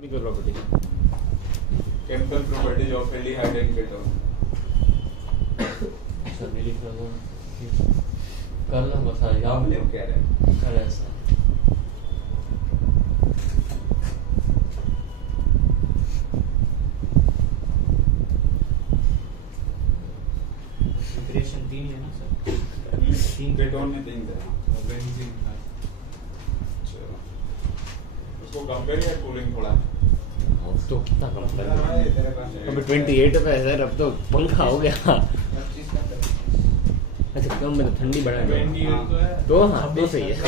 chemical property. Chemical properties of aldehyde and ketone. सभी लिख रहा हूँ कर लो बस आ जाओ आप लिख कह रहे हैं अरे ऐसा प्रिपरेशन 3 है ना सर 3 केटोन में 3 है बेंजीन का चलो उसको कंपेयर या कूलिंग थोड़ा तो कितना कम कर तेरे पास अब 28 पे है सर अब तो पंखा हो गया 25 का अच्छा कम में तो ठंडी बढ़ा है 28 तो है तो हाँ तो सही है सर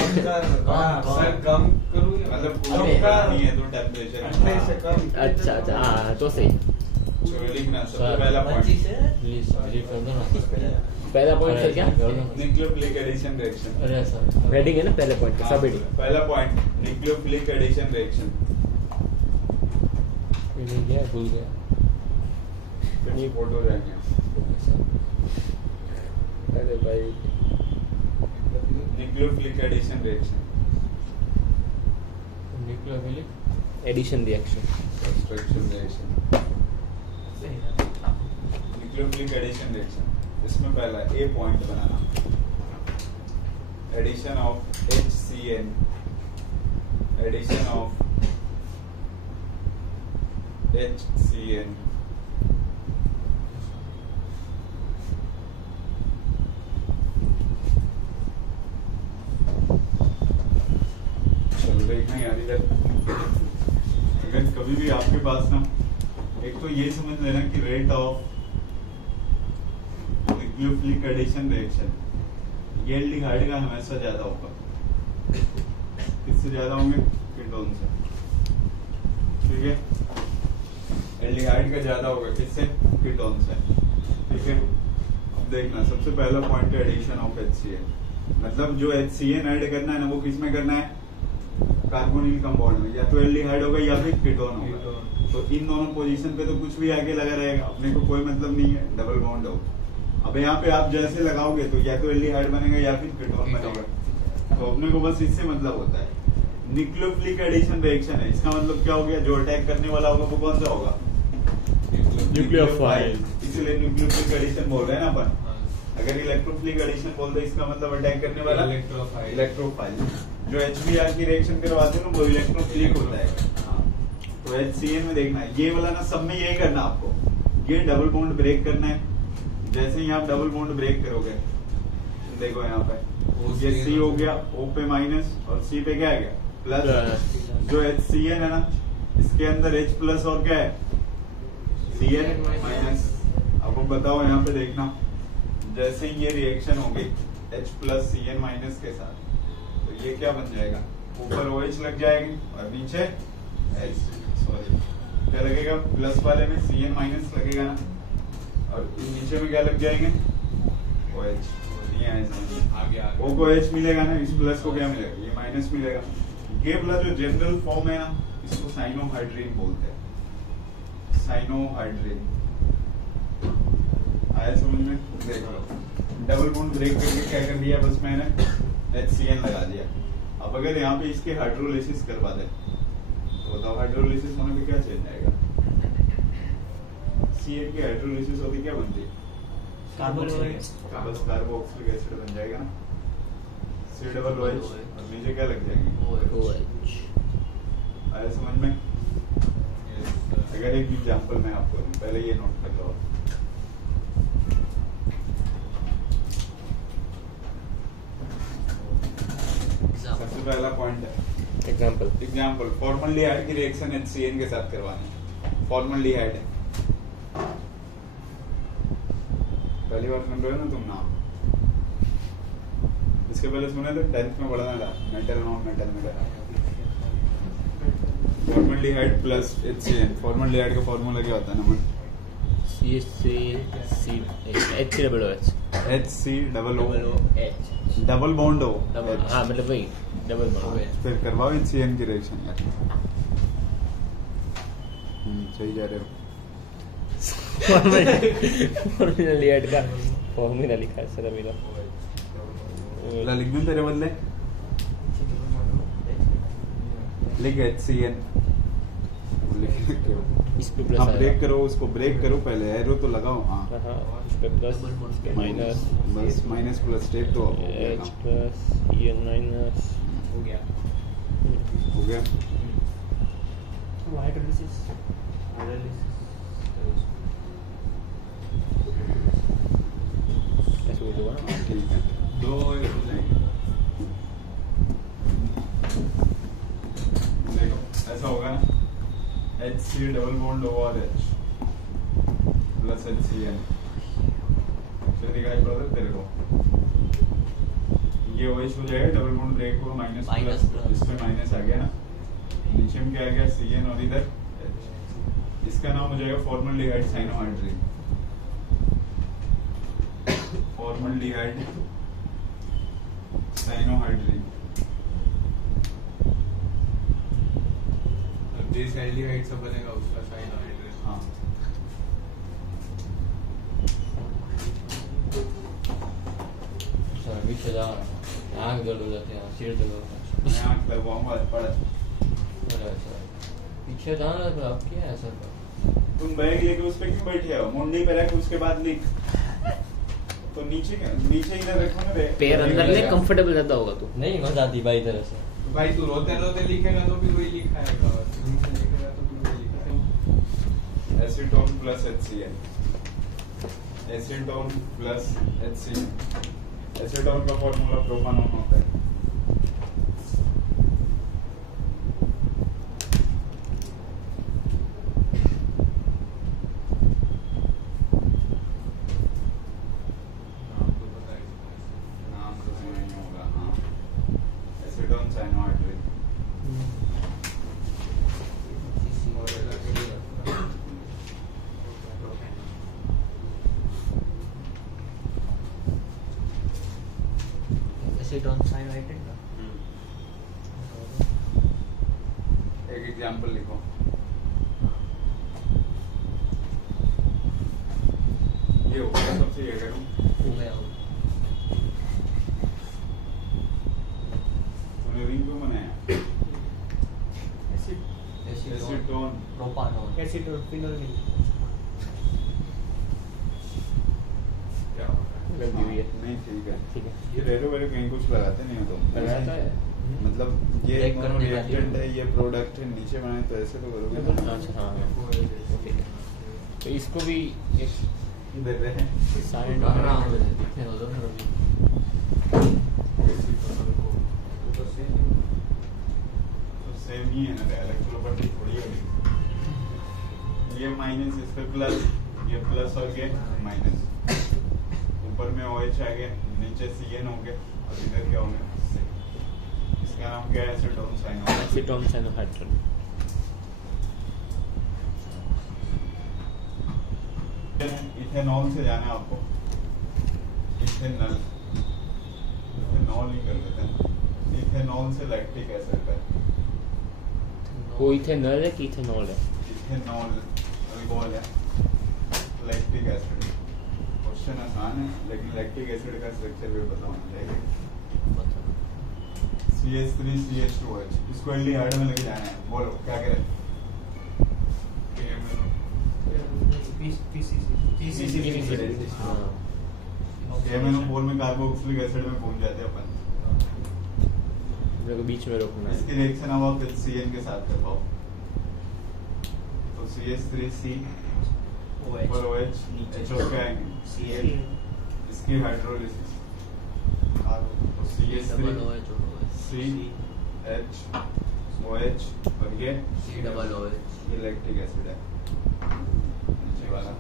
कम करूँ मतलब अबे कूलिंग नहीं है तो टेम्परेचर 28 से कम अच्छा अच्छा हाँ तो सही चलो लिखना सबसे सर, पहला पॉइंट प्लीज डिलीट कर दो ना पहला पॉइंट सर क्या न्यूक्लियोफिलिक एडिशन रिएक्शन अरे ऐसा हेडिंग है ना पहले पॉइंट का सब हेडिंग पहला point nucleophilic addition reaction heading क्या है भूल गया फिर ये फोटो जाएंगे अरे भाई nucleophilic addition reaction nucleophilic addition reaction subtraction reaction nucleophilic addition reaction इसमें पहला ए पॉइंट बनाना addition of HCN addition of HCN चलो देखना यार इधर अगर कभी भी आपके पास ना एक तो ये समझ लेना कि rate of nucleophilic addition reaction ये एल्डिहाइड का हमेशा ज्यादा होगा किससे ज्यादा होंगे कीटोन से ठीक है एल्डिहाइड का ज्यादा होगा किससे कीटोन से ठीक है अब देखना सबसे पहला पॉइंट है एडिशन ऑफ HCN मतलब जो HCN ऐड करना है ना वो किस में करना है कार्बोनिल कंपाउंड में या तो एल्डिहाइड होगा या फिर कीटोन होगा तो इन दोनों पोजीशन पे तो कुछ भी आगे लगा रहेगा अपने को कोई मतलब नहीं है डबल बॉन्ड हो अब यहाँ पे आप जैसे लगाओगे तो या तो एल्डिहाइड बनेगा या फिर कीटोन बनेगा तो अपने को बस इससे मतलब होता है न्यूक्लियोफिलिक एडिशन रिएक्शन है इसका मतलब क्या हो गया जो अटैक करने वाला होगा वो कौन सा होगा न्यूक्लियोफाइल इसलिए न्यूक्लियोफिलिक एडिशन बोल रहे हैं ना अपन अगर इलेक्ट्रोफिलिक एडिशन बोलते इसका मतलब अटैक करने वाला इलेक्ट्रोफाइल जो HBr की रिएक्शन करवाते हैं ना वो इलेक्ट्रोफिलिक होता है तो HCN में देखना है ये वाला ना सब में यही करना आपको ये डबल बॉन्ड ब्रेक करना है जैसे ही आप डबल बॉन्ड ब्रेक करोगे देखो यहाँ पे ये C हो गया O पे माइनस और C पे क्या है गया प्लस जो HCN है ना इसके अंदर H प्लस और क्या है CN माइनस अब बताओ यहाँ पे देखना जैसे ही ये रिएक्शन होगी H प्लस CN माइनस के साथ तो ये क्या बन जाएगा ऊपर OH लग जाएगी और नीचे H सॉरी क्या लगेगा प्लस वाले में CN माइनस लगेगा ना और नीचे में क्या लग जाएंगे OH O को H मिलेगा ना इस प्लस को क्या मिलेगा ये माइनस मिलेगा ये वाला जो जनरल फॉर्म है ना इसको साइनोहाइड्रीन बोलते हैं साइनोहाइड्रीन आया समझ में देख लो डबल बॉन्ड ब्रेक करके क्या कर दिया बस मैंने HCN लगा दिया अब अगर यहाँ पे इसके हाइड्रोलिसिस करवा दे तो बताओ हाइड्रोलिसिस होने पे क्या चेंज आएगा CN की हाइड्रोलिसिस होती क्या बनती है बस कार्बोक्सिलिक एसिड बन जाएगा ना C डबल OH और नीचे क्या लग जाएंगे OH आया समझ में अगर एक एग्जांपल मैं आपको दूं पहले ये नोट कर लो सबसे पहला पॉइंट है एग्जांपल फॉर्मल्डिहाइड की रिएक्शन HCN के साथ करवानी है फॉर्मल्डिहाइड है पहली बार सुन रहे हो ना तुम नाम इसके पहले सुने थे 10th में पढ़ा था मेटल नॉन मेटल में करा फॉर्मल्डिहाइड प्लस HCN फॉर्मल्डिहाइड का फॉर्मूला क्या होता है नमन HCOOH डबल बॉन्ड हो हाँ मतलब वही डबल बॉन्ड फिर करवाओ HCN की रिएक्शन यार सही जा रहे हो फॉर्मूला का फॉर्मूला लिखा है सर मेरा लिख दूं तेरे बदले लिख HCN बैठे हो। इस पे प्लस हाँ आएगा। ब्रेक करो, उसको ब्रेक करो पहले, एरो तो लगाओ। हाँ हाँ इस पे प्लस, इस पे माइनस, बस माइनस प्लस स्टेप तो हो गया एच काम। प्लस ये माइनस हो गया। हो गया। हाइड्रोलिसिस ऐसे बोल दो ना। ठीक है। दो हो जाएंगे। देखो ऐसा होगा ना, HC double bond over H plus HCl फिर दिखाई पड़ रहा है तेरे को, ये OH हो जाएगा, डबल बॉन्ड ब्रेक होगा, माइनस माइनस प्लस, प्लस। इसमें माइनस आ गया ना, नीचे में क्या आ गया Cn और इधर H। इसका नाम हो जाएगा फॉर्मल्डिहाइड साइनोहाइड्रिन। Formaldehyde cyanohydrin. जिस एल्डिहाइड से बनेगा उसका साइनोहाइड्रेट। हाँ सर पीछे जा, आँख दर्द हो जाते हैं, सिर दर्द होता है। मैं आँख लगवाऊंगा पड़ा। अरे सर पीछे जाना है, अब क्या है सर? तुम बैग लेके उस पे क्यों बैठे हो? मुंडी पे रख, उसके बाद लिख। तो नीचे इधर रखो ना बैग। पैर अंदर ले, कंफर्टेबल रहता होगा तू। नहीं मजा आती भाई तरह से। भाई तू रोते रोते लिखेगा तो भी वही लिखाएगा, और नीचे लिखेगा तो भी वही लिखाएगा। Acetone plus HCl। Acetone plus HCl। Acetone का फॉर्मूला प्रोपानोन होता है। नाम तो पता है। नाम तो नहीं होगा। हाँ एसीटोन साइनोहाइड्रिन। और अलग अलग एसीटोन साइनोहाइड्रिन का एक एग्जांपल लिखो। ये हो गया सबसे, ये करूँ हो गया हो। तूने रिंग क्यों बनाया? एसीटोन प्रोपानोन क्या होता है? लगी हुई है। नहीं ठीक है। ठीक है। ये रेरो वेरो कहीं कुछ लगाते नहीं हो तुम? लगाता है। मतलब ये Break करने का रिएक्टेंट नहीं। है, ये प्रोडक्ट है, नीचे बनाए तो ऐसे तो करोगे ना। अच्छा हाँ ठीक है। तो इसको भी एक इधर रहे। साइड कर रहा हूँ मैं, दिखने दो ना अभी। तो सेम तो सेम ही है ना, इलेक्ट्रोप्रॉपर्टी थोड़ी होगी। ये माइनस, इस पे प्लस, ये प्लस और ये माइनस, ऊपर में OH आ गया, नीचे Cn हो गया, और इधर क्या हो गया C। इसका नाम क्या है? Acetone cyanohydrin. Acetone cyanohydrin. Ethanol से जाना है आपको। इथेनॉल ही कर देते हैं। इथेनॉल से लैक्टिक एसिड है। वो इथेनॉल है कि इथेनॉल है? इथेनॉल अल्कोहल है, लैक्टिक एसिड। क्वेश्चन आसान है, लेकिन लैक्टिक एसिड का स्ट्रक्चर भी बताना चाहिए। CH3CH2H, इसको एल्डिहाइड में लेके जाना है। बोलो क्या करें? KMnO4 में कार्बोक्सिलिक एसिड में पहुंच जाते हैं अपन। मेरे को बीच में रोकना इसकी है। रिएक्शन अब आप Cn के साथ कर पाओ तो CH3C और OH HO क्या आएंगे? Cl। इसकी हाइड्रोलिसिस तो CH3 C H OH और ये C लैक्टिक एसिड है नीचे वाला।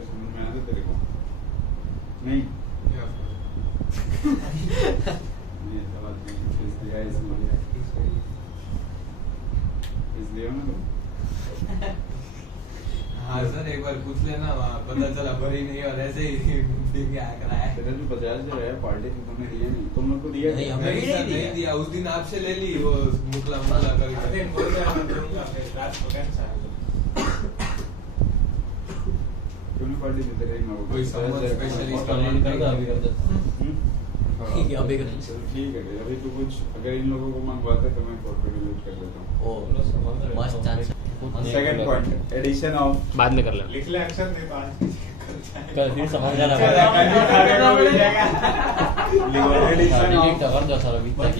समझ में आ रहा तेरे को? नहीं क्या नहीं ऐसा बात नहीं, इसलिए इसलिए ना तुम हाँ सर एक बार पूछ लेना, वहाँ पता चला भरी नहीं और ऐसे ही दिन क्या कराया। तेरे जो 50 जो है पार्टी तुमने दिया नहीं, तुम लोग को दिया नहीं, क्या? हमें नहीं सर नहीं दिया, उस दिन आपसे ले ली वो मुकला मुकला करके। क्यों नहीं क्वालिटी देते रहेंगे कोई समर स्पेशलिस्ट का कर दो अभी कर दो ठीक है अभी कर ठीक है अभी तो कुछ अगर इन लोगों को मंगवाते तो मैं फोटो डिलीट कर देता हूँ। ओ मस्त chance second point addition of बाद में कर लेना। लिख ले अक्षर नहीं तो आज कल फिर समझ जाना एडिशन ऑफ कर दो सर अभी तक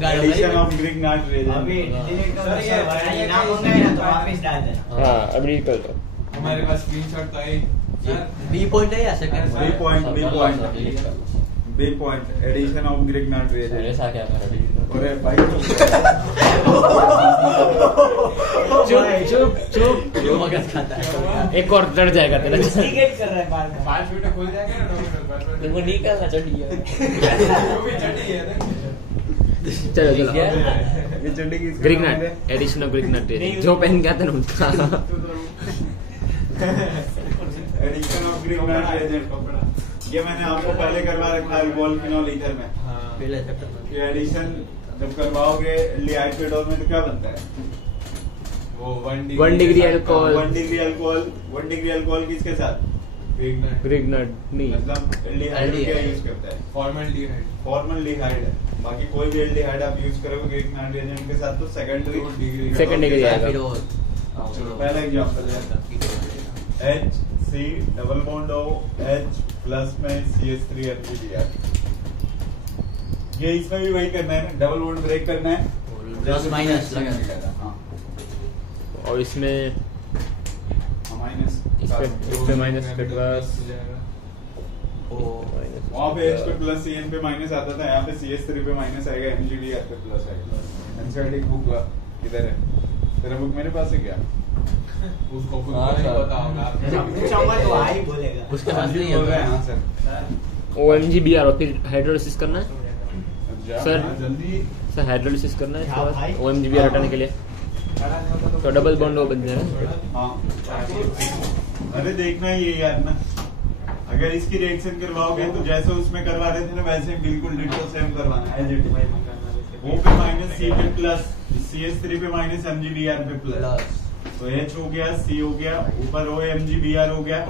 क्या addition of Grignard reagent अभी डिलीट कर सर ये नाम होंगे ना तो वापस डाल देना। हाँ अभी कर दो। हमारे पास स्क्रीनशॉट तो है बी पॉइंट है या second B point addition of Grignard reagent. ऐसा क्या कर रही अरे भाई चुप मगज खाता है एक और चढ़ जाएगा तेरा। इंस्टिगेट कर रहा है बार बार 5 मिनट खुल जाएगा ना 2 मिनट बाद देखो निकलना चाहिए वो भी चटी है ना चलो चलो क्या? ये चड्डी की Grignard addition of Grignard जो पहन के आते हैं ना उनका। Addition of Grignard reagent ये मैंने आपको पहले करवा रखा है वोल्केनोल ईथर में। पहले चैप्टर में ये एडिशन जब करवाओगे लिहाइपेडोल में तो क्या बनता है? वो 1 डिग्री अल्कोहल 1 डिग्री अल्कोहल किसके साथ? ग्रीक नट नहीं मतलब एल्डिहाइड क्या यूज करता है? फॉर्मल्डिहाइड फॉर्मल्डिहाइड है। बाकी कोई भी एल्डिहाइड आप यूज करोगे ग्रीक नाट रेजन के साथ तो सेकेंडरी सेकंड डिग्री आएगा। फिर और चलो पहला एग्जांपल है HC double bond O H plus में CH3 FgBr। ये इसमें भी वही करना है ना, डबल बॉन्ड ब्रेक करना है प्लस माइनस लगा हाँ और इसमें माइनस इसमें माइनस पे प्लस ओ वहाँ पे H पे प्लस CN पे माइनस आता था, यहाँ पे CH3 पे माइनस आएगा MgBr पे प्लस आएगा। एनसीईआरटी बुक किधर है? तेरा बुक मेरे पास है क्या? उसको खुद को नहीं पता होगा पूछूंगा तो आ ही बोलेगा उसके पास नहीं बोल रहे हैं है हाँ सर। OMGBR और फिर हाइड्रोलिसिस करना है सर। जल्दी सर हाइड्रोलिसिस करना है हाँ भाई। OMGBR हटाने के लिए तो डबल बॉन्ड वो बन जाएगा। हाँ अरे देखना ही ये यार ना, अगर इसकी रिएक्शन करवाओगे तो जैसे उसमें करवा रहे थे ना वैसे ही बिल्कुल डिटो सेम करवाना है। O पे माइनस C पे प्लस CH3 पे माइनस MgBr पे प्लस तो H हो गया C हो गया ऊपर O MgBr हो गया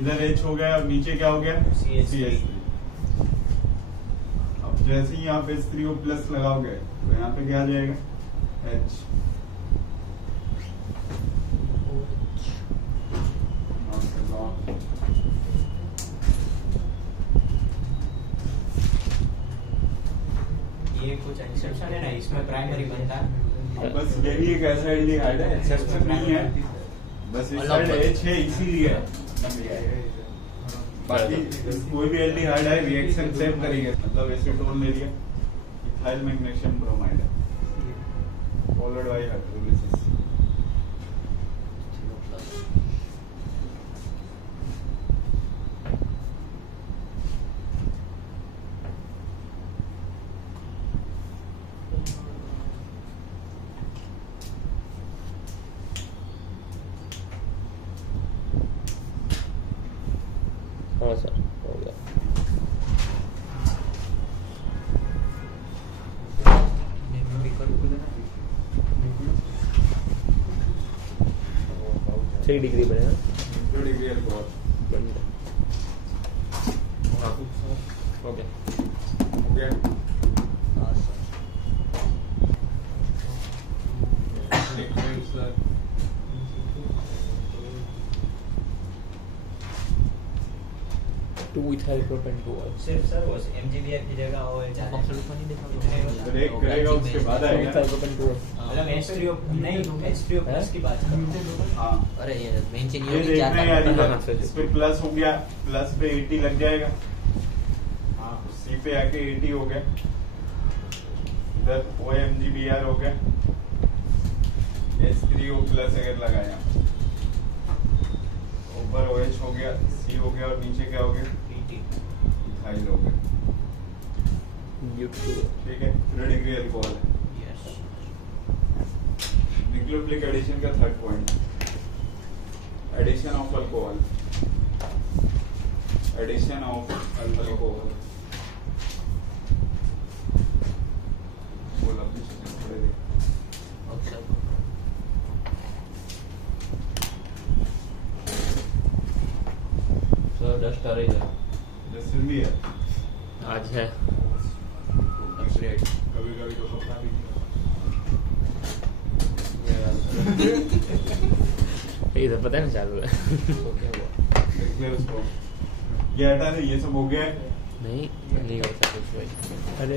इधर H हो गया और नीचे क्या हो गया CH3। अब जैसे ही आप H3O प्लस लगाओगे तो यहाँ पे क्या आ जाएगा H। ये कुछ एक्सेप्शन है ना इसमें प्राइमरी बनता है बस यही एक ऐसा एल्डिहाइड है, एक्सेप्शन नहीं है, बस इस साइड H है इसीलिए बाकी कोई भी एल्डिहाइड है रिएक्शन सेम करेंगे। मतलब एसीटोन ले लिया ethyl magnesium bromide followed by hydrolysis. हाँ सर हो गया। थ्री डिग्री बनेगा 2 डिग्री अल्कोहल बन गया। हो गया। हो गया। टू इथाइल प्रोपेन टू सिर्फ सर वो MgBr की जगह वो ब्रेक करेगा उसके बाद आएगा। इथाइल प्रोपेन टू मतलब H3O नहीं H3O प्लस की बात कर रहा हूं। हाँ अरे ये मेंशन ये देखना है यार इधर इस पे प्लस हो गया, प्लस पे 80 लग जाएगा। हाँ C पे आके 80 हो गया, इधर OMGBr हो गया, H3O प्लस अगर लगाया ऊपर OH हो गया, C हो गया और नीचे क्या हो गया इथाइल हो गया। ठीक है 3 डिग्री अल्कोहल है। न्यूक्लियोफिलिक एडिशन का third point addition of alcohol. Addition of alcohol बोला थोड़े देख स्टार है जस्टिन भी है। आज है अपग्रेड कभी कभी तो सपना भी ये तो पता है ना चालू है। तो क्या हुआ? देख ले उसको, ये हटा दे, ये सब हो गया है। नहीं नहीं होता कुछ भाई। अरे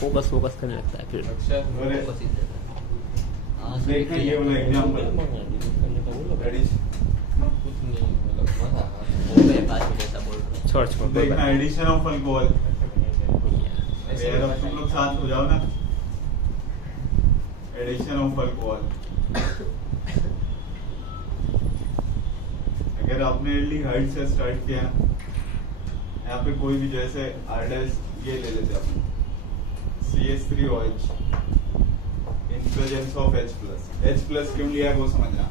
फोकस फोकस करने लगता है फिर। अच्छा अरे फोकस ही देता है। हाँ, देखना ये वाला एग्जाम्पल कुछ नहीं मतलब मजा हो गया 5 मिनट ऐसा बोल रहा छोड़ छोड़ कोई देखना बात एडिशन ऑफ अल्कोहल। नहीं यार। यार अब तुम लोग साथ हो जाओ ना। एडिशन ऑफ अल्कोहल, अगर आपने एल्डिहाइड से स्टार्ट किया, यहाँ पे कोई भी जैसे आरडेस ये ले लेते अपन CH3OH in presence of H+ क्यों लिया है वो समझना।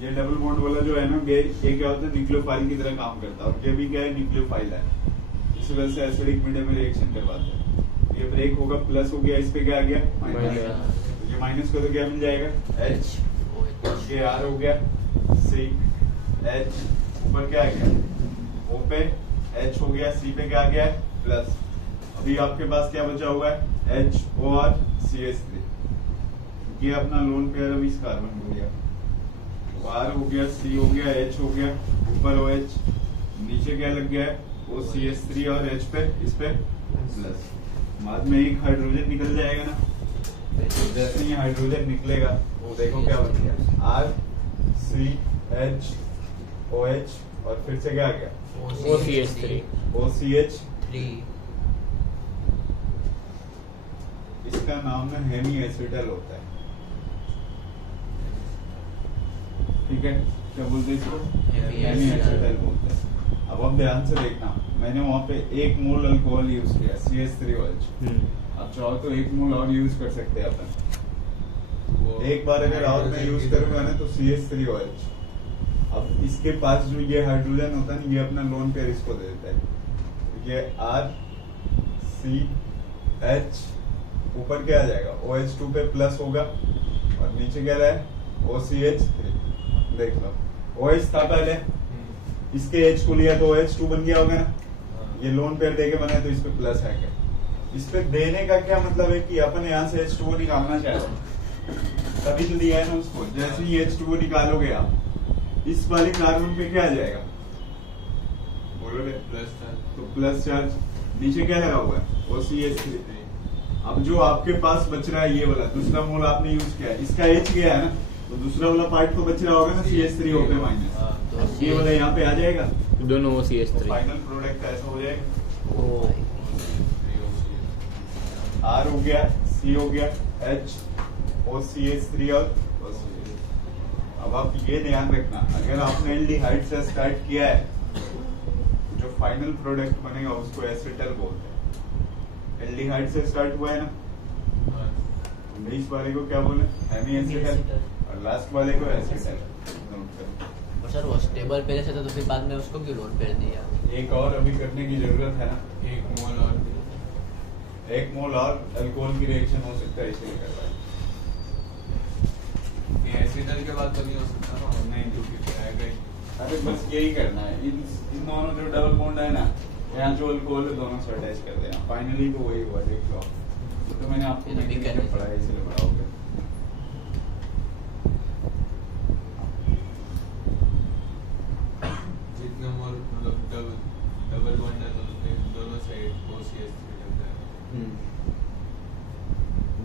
ये डबल बॉन्ड वाला जो है ना, ये क्या होता है, न्यूक्लियोफाइल की तरह काम करता है, और ये भी क्या है, न्यूक्लियोफाइल है, इस वजह से एसिडिक मीडियम में रिएक्शन करवाते हैं। ये ब्रेक होगा, प्लस हो गया, इस पे क्या आ गया माइनस, ये माइनस को तो क्या मिल जाएगा H, ये R हो गया C, H ऊपर क्या आ गया O पे H हो गया, C पे क्या आ गया प्लस। अभी आपके पास क्या बचा हुआ है HOR CH3, ये अपना लोन पेयर अभी इस कार्बन हो गया, R हो गया, C हो गया, H हो गया, ऊपर OH, नीचे क्या लग गया है वो CH3 और H पे इस पे प्लस। बाद में एक हाइड्रोजन निकल जाएगा ना, जैसे ही हाइड्रोजन निकलेगा वो देखो क्या बन गया R C H OH और फिर से क्या आ गया OCH3 OCH3। इसका नाम ना हेमी एसिटल होता है, ठीक है, क्या बोलते हैं इसको, हेमी हेमी एसिटल एसिटल बोलते हैं। अब आप ध्यान से देखना, मैंने वहाँ पे 1 मोल अल्कोहल यूज किया CH3OH, आप चाहो तो 1 मोल और यूज कर सकते हैं अपन। एक बार अगर और मैं यूज करूंगा ना तो CH3OH, अब इसके पास जो ये हाइड्रोजन होता है ना, ये अपना लोन पेयर इसको दे देता है, ये R C H, ऊपर क्या आ जाएगा OH2 पे प्लस होगा, और नीचे क्या रहा है OCH3। देख लो OH था पहले, इसके H को लिया तो OH2 बन गया होगा ना, ये लोन पेयर देके बनाए तो इस पे प्लस है क्या। इस पे देने का क्या मतलब है कि अपन यहाँ से H2O निकालना चाहते हैं, तभी तो दिया है ना उसको। जैसे ही H2O निकालोगे आप, इस वाले कार्बन पे क्या आ जाएगा बोलोगे प्लस तो प्लस चार्ज, नीचे क्या लगा हुआ है OCH3। अब जो आपके पास बच रहा है ये वाला दूसरा मोल आपने यूज किया है, इसका H गया है ना, तो दूसरा वाला पार्ट तो बच रहा होगा ना CH3O पे माइनस, ये वाला यहाँ पे आ जाएगा, दोनों OCH3। फाइनल प्रोडक्ट ऐसा हो जाएगा R हो गया, C हो गया, H OCH3 और OCH। अब आप ये ध्यान रखना, अगर आपने एल्डिहाइड से स्टार्ट किया है, जो फाइनल प्रोडक्ट बनेगा उसको एसिटल बोलते हैं। एल्डिहाइड से स्टार्ट हुआ है ना, बीच वाले को क्या बोले हेमी एसिटल, और लास्ट वाले को एसिटल। सर वो स्टेबल पहले से था तो फिर बाद में उसको क्यों लोन पेड़ दिया? एक और अभी करने की जरूरत है ना, 1 मोल और 1 मोल और अल्कोहल की रिएक्शन हो सकता है, इसलिए कर रहा है। ये एसिटल के बाद तो नहीं हो सकता ना, नहीं, क्योंकि आएगा ही। अरे बस यही करना है, इन दोनों जो डबल बॉन्ड है ना, यहाँ जो अल्कोहल है दोनों से अटैच कर देना, फाइनली तो वही हुआ, देख लो। तो मैंने आपको ये तो बिक है। पढ़ा है इसलिए पढ़ाओगे। जितना मोल मतलब डबल बॉन्ड है तो उसमें दोनों साइड OCH3 लगता है।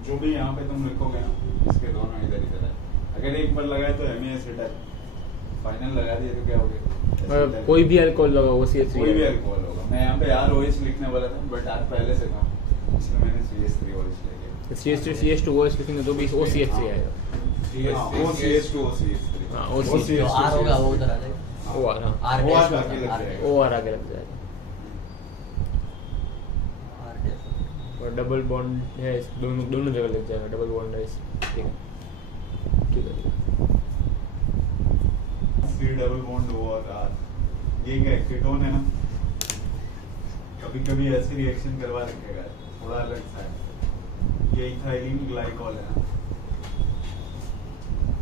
जो भी यहाँ पे तुम लिखोगे ना, इसके दोनों इधर इधर है। अगर एक बार लगाए तो हेमी एसिटल, फाइनल लगा दिए तो क्या हो गया कोई भी अल्कोहल लगा OCH3, कोई भी अल्कोहल होगा। मैं यहाँ पे ROH लिखने वाला था, बट R पहले से था, इसलिए मैंने CH3OH ले लिया। CH3 CH2OH लिखेंगे तो भी OCH3 आएगा। OCH2OCH3। हाँ, जो R होगा वो उधर आ जाएगा, वो आ रहा R वो डैश आगे लग होगा, जाएगा। वो आगे लग जाएगा। R dash. और डबल बॉन्ड है, दोनों दोनों जगह लग जाएगा, डबल बॉन्ड है इस ठीक है। C डबल बॉन्ड O और R, ये क्या कीटोन है ना, कभी कभी ऐसी रिएक्शन करवा रखेगा, थोड़ा अलग सा है। ये इथाइलिन ग्लाइकॉल है ना,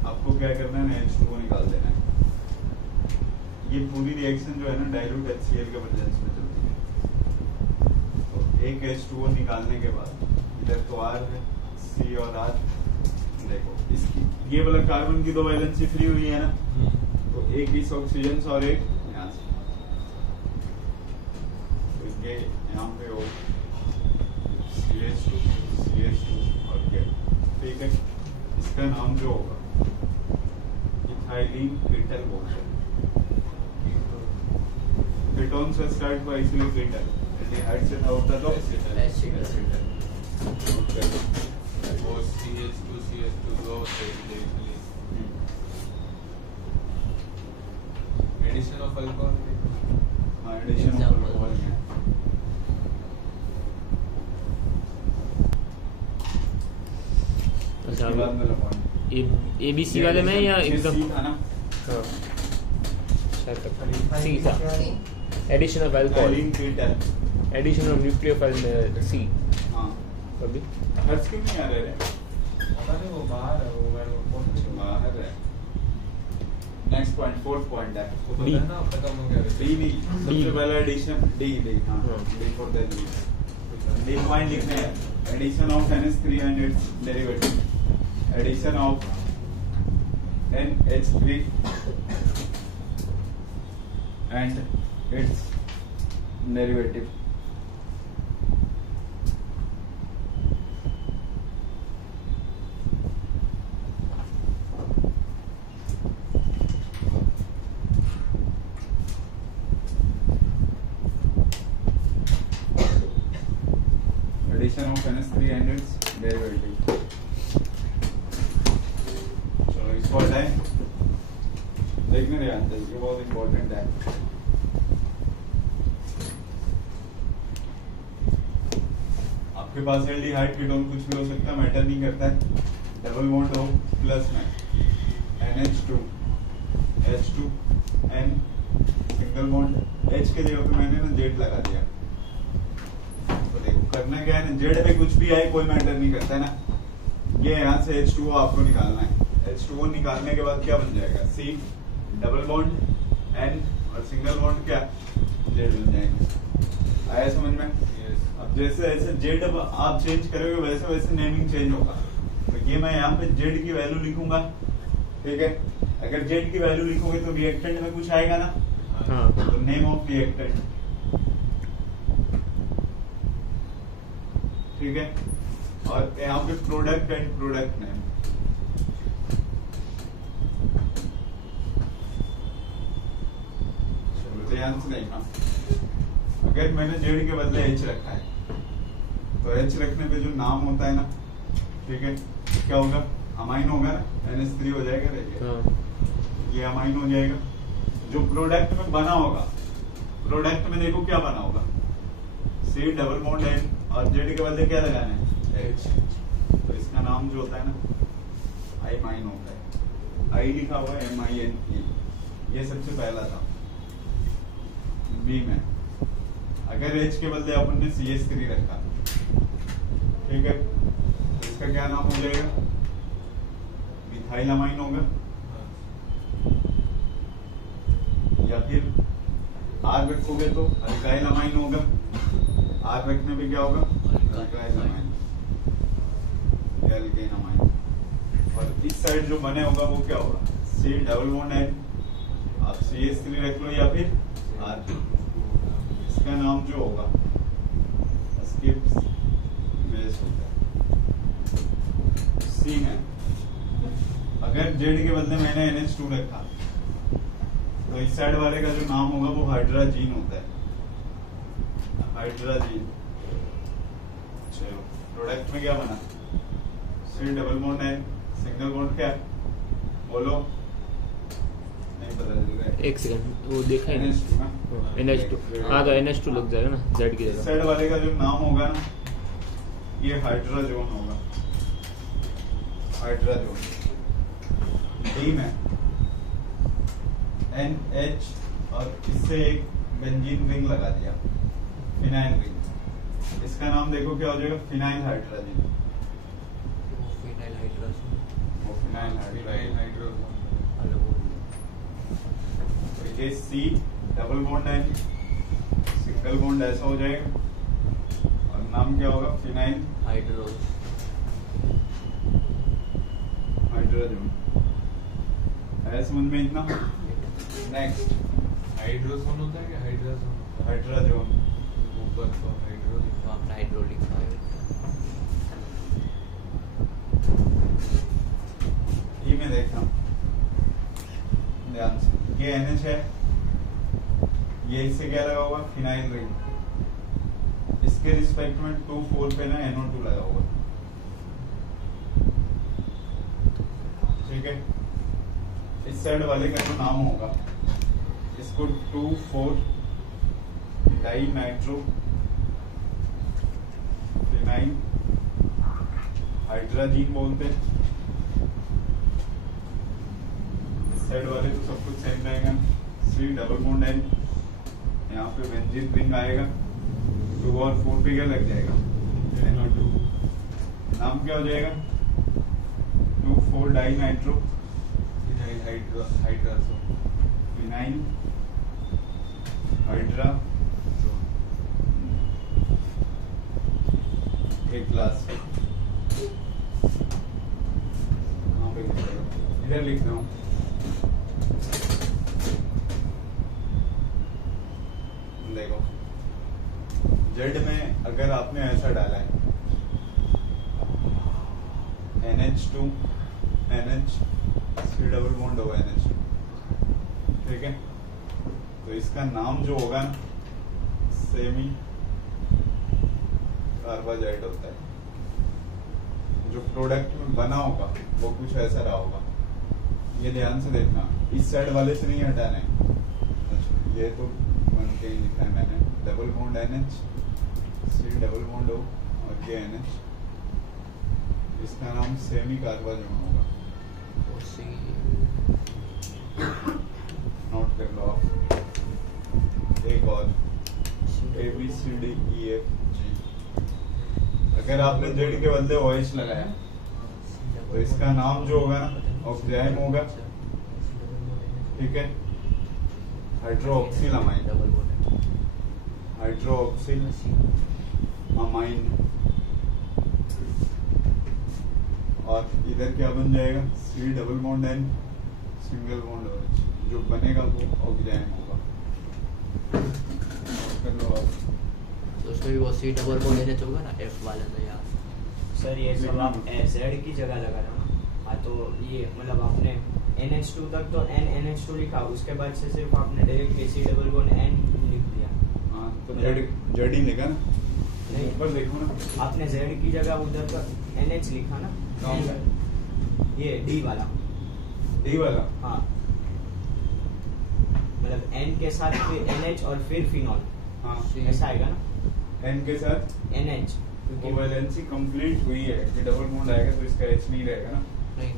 आपको क्या करना है ना, H2O निकाल देना है। ये पूरी रिएक्शन जो है ना डाइल्यूट HCl के प्रेजेंस में चलती है। तो एक H2O निकालने के बाद इधर तो R है, C और R, देखो इसकी ये वाला कार्बन की 2 वैलेंसी फ्री हुई है ना, तो एक इस ऑक्सीजन से और एक यहाँ से, तो ये यहाँ पे हो CH2 और ये, ठीक है। इसका नाम जो होगा इथाइलिन कीटल बोलते हैं। कीटोन से स्टार्ट हुआ इसलिए कीटल, एल्डिहाइड से था होता तो वो CH2 दो होते हैं इसलिए। एडिशन ऑफ अल्कोहल, हाँ एडिशन ऑफ अल्कोहल है। अच्छा इसके बाद वाला पॉइंट ABC वाले में या एकदम सी था ना, हाँ शायद तक सी था। Addition of alcohol, ethylene ketal, addition of nucleophile में सी हाँ अभी हर्ष क्यों नहीं आ रहे रे? पता नहीं वो बाहर है, वो मैंने कौन सी बाहर है। नेक्स्ट पॉइंट, फोर्थ पॉइंट है वो पता है ना खत्म हो गया। डी सबसे पहला एडिशन डी हाँ हाँ। D for the D point लिखने हैं। Addition of NH3 and its derivative, addition of NH3 and its derivative. Addition of NH3 and its derivative. चलो इसको हटाएं, देखने रहे आंसर, ये बहुत इम्पोर्टेंट है। आपके पास एल्डिहाइड कीटोन कुछ भी हो सकता है, मैटर नहीं करता है। डबल बॉन्ड हो प्लस में NH2 H2 N single bond, H के जगह पे मैंने ना Z लगा दिया। तो देखो करना क्या है ना, Z पे कुछ भी आए कोई मैटर नहीं करता है ना। ये यहाँ से H2O आपको निकालना है। H2O निकालने के बाद क्या बन जाएगा, C डबल बॉन्ड N और सिंगल बॉन्ड क्या Z बन जाएगा। आया समझ में? अब जैसे जैसे Z आप चेंज करोगे वैसे वैसे नेमिंग चेंज होगा। तो ये मैं यहाँ पे Z की वैल्यू लिखूंगा, ठीक है। अगर Z की वैल्यू लिखोगे तो रिएक्टेंट में कुछ आएगा ना, हाँ तो नेम ऑफ रिएक्टेंट, ठीक है। और यहाँ पे प्रोडक्ट एंड प्रोडक्ट नेम, चलो ध्यान से देखना। अगर मैंने Z के बदले H रखा है तो H रखने पे जो नाम होता है ना, ठीक है, क्या होगा, अमाइन होगा ना, NH3 हो जाएगा, देखिए हाँ ये अमाइन हो जाएगा। जो प्रोडक्ट में बना होगा, प्रोडक्ट में देखो क्या बना होगा, C डबल बॉन्ड N और Z के बदले क्या लगाना है, H। तो इसका नाम जो होता है ना I माइन होता है, I लिखा हुआ है MINE, ये सबसे पहला था। B में अगर H के बदले अपन ने CH3 रखा, ठीक है, तो इसका क्या नाम हो जाएगा, मिथाइल अमाइन होगा, या फिर R रखोगे तो अल्काइल अमाइन होगा। R रखने पे क्या होगा, अल्काइल अमाइन या एल्केन अमाइन। और इस साइड जो बने होगा वो क्या होगा, C डबल बॉन्ड N, आप CH3 रख लो या फिर R। इसका नाम जो होगा स्किप्स बेस होता है। C में अगर Z के बदले मैंने NH2 रखा तो इस साइड वाले का जो नाम होगा वो हाइड्राजीन होता है, हाइड्राजीन। चलो प्रोडक्ट में क्या बना, C डबल बॉन्ड है, सिंगल बॉन्ड क्या बोलो, नहीं पता चल रहा है। एक सेकंड वो देखा है NH2 ना, NH2 हाँ तो NH2 लग जाएगा ना Z की इस जगह। साइड वाले का जो नाम होगा ना ये हाइड्राजोन होगा, हाइड्राजोन। डी में NH और इससे एक बेंजीन रिंग लगा दिया, फिनाइल रिंग। इसका नाम देखो क्या हो जाएगा, फिनाइल हाइड्रोजन। वो फिनाइल हाइड्रोजन तो ये C double bond N single bond ऐसा हो जाएगा और नाम क्या होगा? Phenyl hydro hydrogen. है समझ में इतना? नेक्स्ट हाइड्रोजन होता है कि हाइड्रोजन? हाइड्रोजन। ऊपर तो हाइड्रोजन। अपना हाइड्रोलिक ये में देखना ध्यान से, ये NH है, ये इससे क्या लगा होगा? Phenyl ring. इसके रिस्पेक्ट में 2,4 पे ना NO2 लगा होगा। ठीक है, इस साइड वाले का जो नाम होगा इसको 2,4 डाई नाइट्रो फिनाइल हाइड्रोजीन बोलते हैं। इस साइड वाले तो सब कुछ सेम रहेगा। C डबल बॉन्ड N, यहाँ पे बेंजीन रिंग आएगा, 2 और 4 पे क्या लग जाएगा? NO2। नाम क्या हो जाएगा? 2,4 di nitro phenyl hydrogen. Phenyl hydra एक क्लास। इधर लिख रहा हूँ। देखो जेड में अगर आपने ऐसा डाला है NH2 NH C double bond होगा NH, ठीक है, तो इसका नाम जो होगा ना सेमी कार्बाजाइड होता है। जो प्रोडक्ट में बना होगा वो कुछ ऐसा रहा होगा। ये ध्यान से देखना, इस साइड वाले से नहीं हटाना है। अच्छा, ये तो बन के ही लिखा है मैंने, double bond NH C double bond O और ये NH, इसका नाम सेमी कार्बाजोन होगा। नोट कर लो आप। एक और ABCDEFG। अगर आपने जेड के बदले OH लगाया तो इसका नाम जो होगा ना ऑक्सीजन होगा, ठीक है, हाइड्रोक्सिल अमाइन, हाइड्रोक्सिल अमाइन। और इधर क्या बन जाएगा? C double bond N single bond OH, जो बनेगा वो ऑक्सीजन होगा। कर लो आप। तो उसमें भी वो C डबल बॉन्ड NH होगा ना, F वाले में यार। सर ये सब आप Z की जगह लगा रहे हो ना। हाँ तो ये मतलब आपने NH2 तक तो NH2 लिखा, उसके बाद से सिर्फ आपने direct C double bond N लिख दिया। हाँ तो जेड ही लिखा ना, नहीं, ऊपर देखो ना, आपने Z की जगह उधर का NH लिखा ना। ये D वाला। D वाला। हाँ मतलब N के साथ फिर NH और फिर फिनॉल, हाँ ऐसा आएगा ना। N के साथ NH वो वैलेंसी कंप्लीट हुई है कि डबल बॉन्ड आएगा तो इसका H नहीं रहेगा ना। नहीं,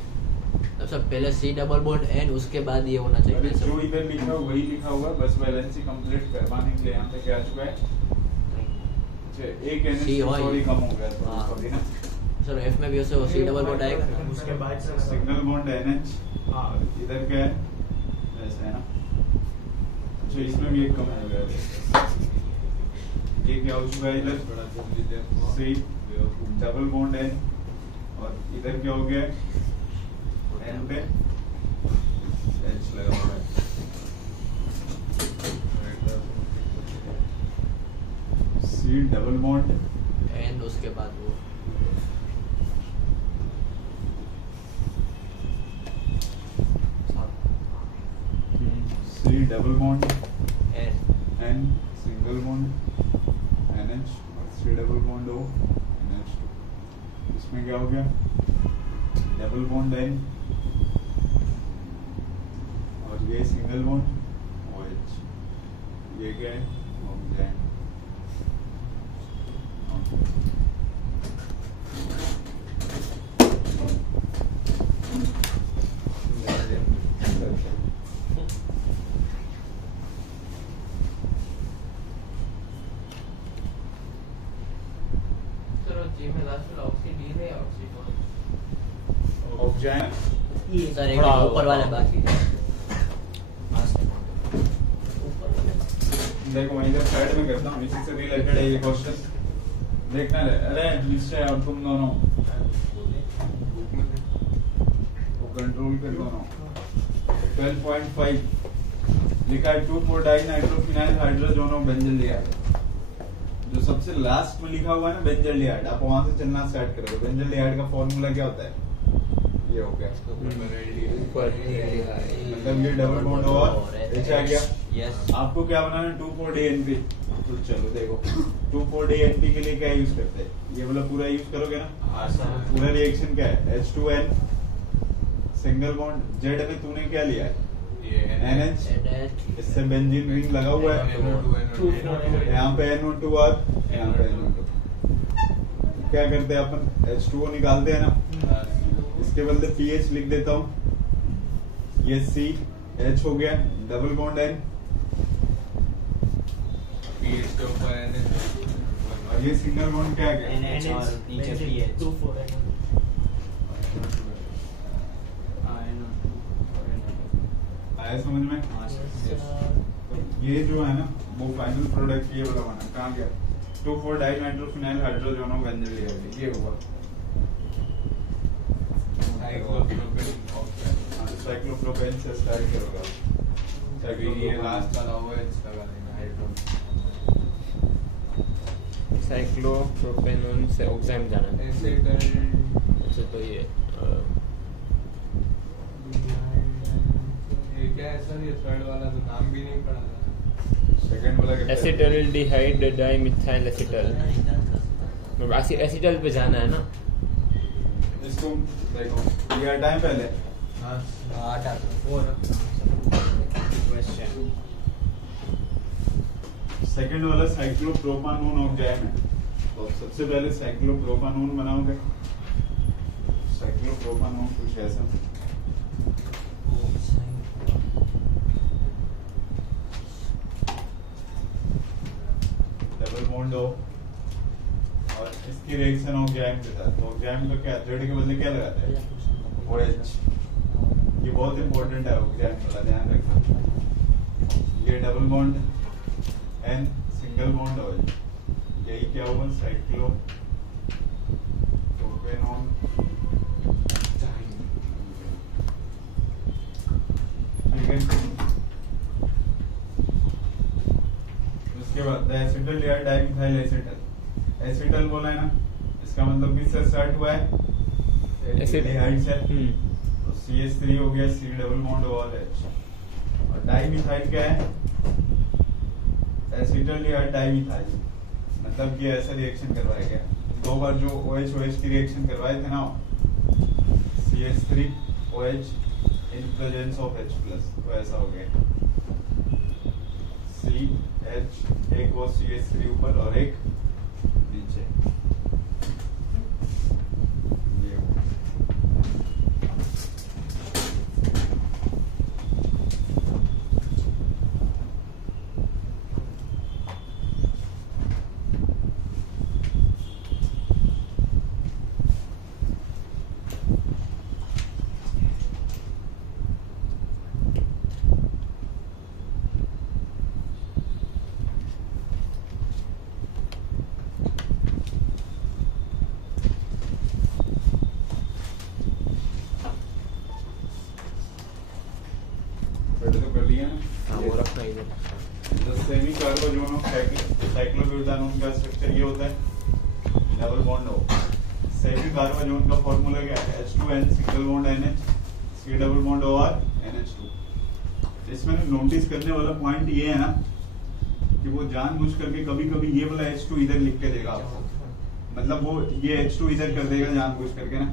तब सब पहले C डबल बॉन्ड N, उसके बाद ये होना अरे चाहिए। जो इधर लिखा हुआ वही लिखा हुआ, बस वैलेंसी कंप्लीट करवाने के लिए यहाँ पे क्या आ चुका है? अच्छा, एक NH C और थोड़ी कम हो गया तो हाँ। सॉरी ना। सर F में भी उससे वो C डबल बॉन्ड आएगा ना। उसके बाद से सिंगल बॉन्ड NH, हाँ और इधर क्या है? ऐसा है ना। अच्छा, इसमें भी एक कम हो गया। ये क्या हो चुका है? इधर C डबल बॉन्ड N और इधर क्या हो गया? N पे H लगा हुआ है। C डबल बॉन्ड N, उसके बाद वो C double bond N, N single bond NH और C double bond O NH2। इसमें क्या हो गया? डबल बॉन्ड N और ये सिंगल बॉन्ड OH, ये क्या है? ऑक्सीजन। ऑक्सीजन। सर एक ऊपर वाले बाकी है। देखो मैं इधर साइड में करता हूँ, इसी से रिलेटेड है ये क्वेश्चन, देखना है। अरे निश्चय अब तुम दोनों कंट्रोल कर दोनों। 12.5 लिखा है 2,4-डाई नाइट्रोफिनाइल हाइड्रोजोनो बेंजल्डिहाइड। जो सबसे लास्ट में लिखा हुआ है ना बेंजल्डिहाइड, आप वहां से चलना स्टार्ट करोगे। बेंजल्डिहाइड का फॉर्मूला क्या होता है? ये हो गया, मतलब ये डबल बॉन्ड और एच आ गया। आपको क्या बनाना है? 2,4-DNP। तो चलो देखो 2,4-DNP के लिए क्या यूज करते हैं? ये वाला पूरा यूज करोगे ना? पूरा रिएक्शन क्या है? H2N सिंगल बॉन्ड, जेड में तूने क्या लिया है? NH, इससे बेंजीन रिंग लगा हुआ है, यहाँ पे NO2 और यहाँ पे NO2। क्या करते हैं अपन? H2O निकालते हैं ना, इसके बदले पीएच लिख देता हूँ, ये CH हो गया, डबल बॉन्ड N, पीएच के ऊपर NH और ये सिंगल बॉन्ड क्या गया? NH और नीचे पीएच 2,4 आया समझ में? तो ये जो है ना वो फाइनल प्रोडक्ट ये वाला बना, कहाँ गया? 2,4-डाई नाइट्रोफिनाइल हाइड्रोजोनो बेंजल्डिहाइड, ये होगा साइक्लोप्रोपेन से स्टार्ट करोगे। ये लास्ट वाला OH लगा देना हाइड्रोजन। साइक्लोप्रोपेनोन से ऑक्साइड जाना है। एसिटल अच्छा तो ये क्या है सर? ये थर्ड वाला तो नाम भी नहीं पढ़ा था। सेकंड वाला क्या? एसिटल्डिहाइड डाइमिथाइल एसिटल, एसिटल पे जाना है ना। इसको देखो, ये टाइम पहले सेकंड वाला साइक्लोप्रोपानोन ऑक्साइड है। तो सबसे पहले साइक्लोप्रोपानोन बनाओगे। साइक्लोप्रोपानोन कुछ ऐसा, डबल बॉन्ड हो और इसकी रिएक्शन हो गैम के साथ। तो गैम का क्या, जेड के बदले क्या लगाते हैं? OH। ये बहुत इंपॉर्टेंट है, गैम वाला ध्यान रखना। ये double bond N, single bond OH, यही क्या होगा? साइक्लोप्रोपेनोन। ठीक है, उसके बाद एसिटल्डिहाइड डाइमिथाइल एसिटल। एसिटल बोला है ना, इसका मतलब किससे स्टार्ट हुआ है? एसिटल्डिहाइड से। तो CH3 हो गया, C डबल बॉन्ड और H। और डाइमिथाइल क्या है? एसिटल्डिहाइड डाइमिथाइल, मतलब ये ऐसा रिएक्शन करवाया गया। दो बार जो OH की रिएक्शन करवाए थे ना, CH3OH in presence of H+, तो ऐसा हो गया। CH, एक वो CH3 ऊपर और एक नीचे। साइक्लोब्यूटानोन का स्ट्रक्चर ये होता है, डबल बॉन्ड हो। सेमी कार्बाजोन का फॉर्मूला क्या है? H2N single bond NH, C double bond और NH2। इसमें नोटिस करने वाला पॉइंट ये है ना कि वो जानबूझ करके कभी कभी ये वाला H2 इधर लिख के देगा आपको, मतलब वो ये H2 इधर कर देगा जानबूझ करके ना।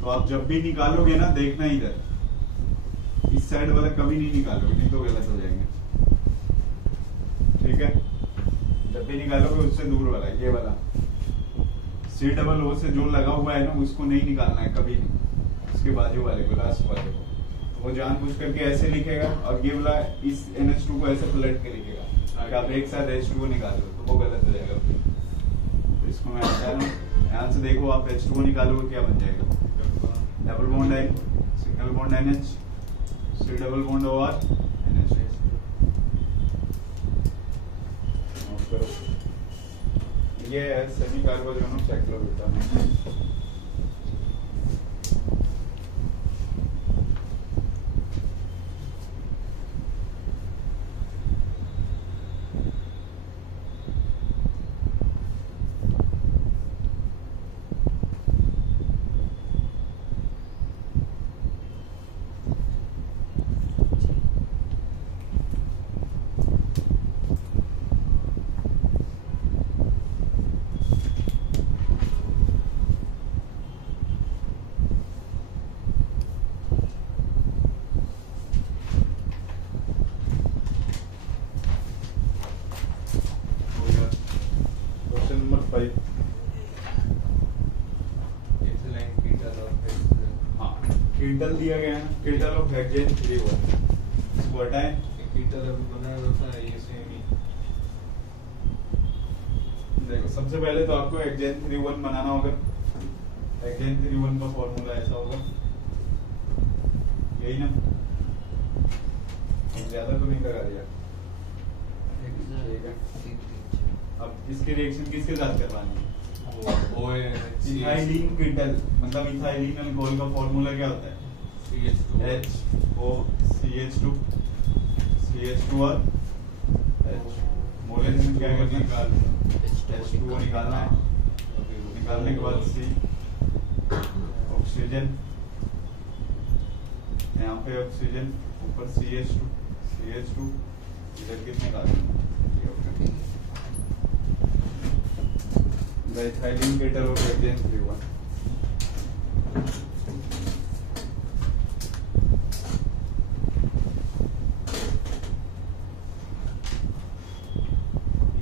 तो आप जब भी निकालोगे ना, देखना इधर इस साइड वाला कभी नहीं निकालोगे, नहीं तो गलत हो जाएंगे। ठीक है, जब भी निकालोगे उससे दूर वाला, ये वाला C डबल O से जो लगा हुआ है ना, उसको नहीं निकालना है कभी नहीं, उसके बाजू वाले को, लास्ट वाले को। तो वो जानबूझ करके ऐसे लिखेगा और ये वाला इस NH2 को ऐसे पलट के लिखेगा। अगर आप एक साथ H2O निकालो तो वो गलत हो जाएगा। तो इसको मैं बता रहा हूँ, ध्यान से देखो, आप H2O निकालोगे क्या बन जाएगा? Double bond N, single bond NH, C double bond O और NH। चेक करो, ये है semicarbazone cyclobutane. Question number 5। Excellent kettle of excellent. हाँ, कीटल दिया गया है ना, कीटल ऑफ हेक्सेन 3-1, इसको हटाएं। एक kettle अभी बनाया होता है ये सेम ही। देखो सबसे पहले तो आपको हेक्सेन 3-1 बनाना होगा। हेक्सेन 3-1 का फॉर्मूला ऐसा होगा, यही ना, ज्यादा तो नहीं लगा दिया, ठीक है। अब इसकी रिएक्शन किसके साथ करवानी है? इथाइलिन कीटल, मतलब इथाइलिन अल्कोहल का फॉर्मूला क्या होता है? HOCH2 और H। मोलेर में क्या करना है? H2O निकालना है, निकालने के बाद C ऑक्सीजन, यहाँ पे ऑक्सीजन, ऊपर CH2 इधर कितने carbon? The ethylene kettle of hexiene 3-1।